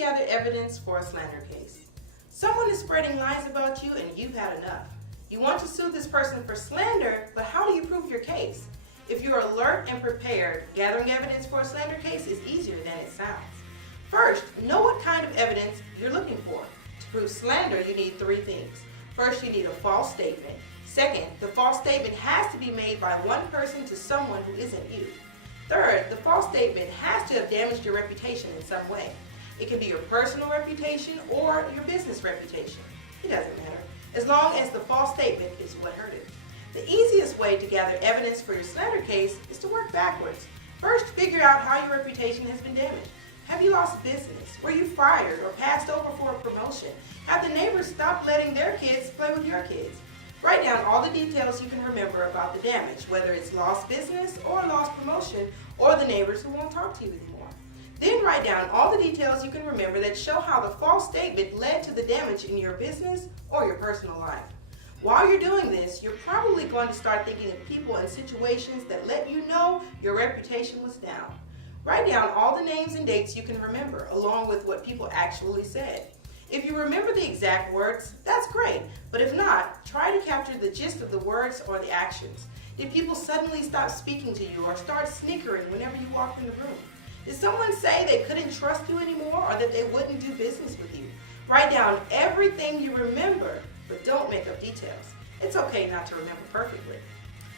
gather evidence for a slander case. Someone is spreading lies about you and you've had enough. You want to sue this person for slander, but how do you prove your case? If you're alert and prepared, gathering evidence for a slander case is easier than it sounds. First, know what kind of evidence you're looking for. To prove slander, you need three things. First, you need a false statement. Second, the false statement has to be made by one person to someone who isn't you. Third, the false statement has to have damaged your reputation in some way. It can be your personal reputation or your business reputation. It doesn't matter, as long as the false statement is what hurt it. The easiest way to gather evidence for your slander case is to work backwards. First, figure out how your reputation has been damaged. Have you lost business? Were you fired or passed over for a promotion? Have the neighbors stopped letting their kids play with your kids? Write down all the details you can remember about the damage, whether it's lost business or lost promotion or the neighbors who won't talk to you anymore. Then write down all the details you can remember that show how the false statement led to the damage in your business or your personal life. While you're doing this, you're probably going to start thinking of people and situations that let you know your reputation was down. Write down all the names and dates you can remember, along with what people actually said. If you remember the exact words, that's great, but if not, try to capture the gist of the words or the actions. Did people suddenly stop speaking to you or start snickering whenever you walked in the room? Did someone say they couldn't trust you anymore or that they wouldn't do business with you? Write down everything you remember, but don't make up details. It's okay not to remember perfectly.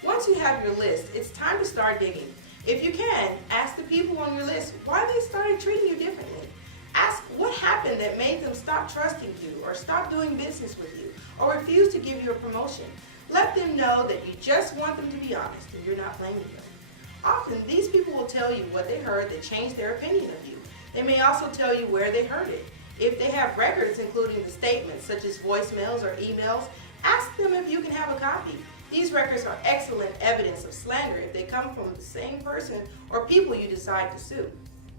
Once you have your list, it's time to start digging. If you can, ask the people on your list why they started treating you differently. Ask what happened that made them stop trusting you or stop doing business with you or refuse to give you a promotion. Let them know that you just want them to be honest and you're not blaming them. Often, these people will tell you what they heard that changed their opinion of you. They may also tell you where they heard it. If they have records including the statements such as voicemails or emails, ask them if you can have a copy. These records are excellent evidence of slander if they come from the same person or people you decide to sue.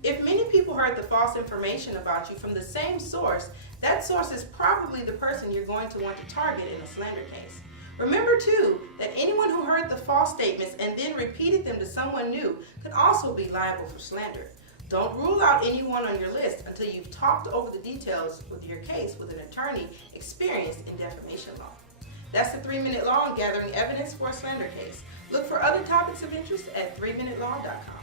If many people heard the false information about you from the same source, that source is probably the person you're going to want to target in a slander case. Remember too that anyone who heard the false statements and then repeated them to someone new could also be liable for slander. Don't rule out anyone on your list until you've talked over the details with your case with an attorney experienced in defamation law. That's the 3-Minute Law on gathering evidence for a slander case. Look for other topics of interest at 3minutelaw.com.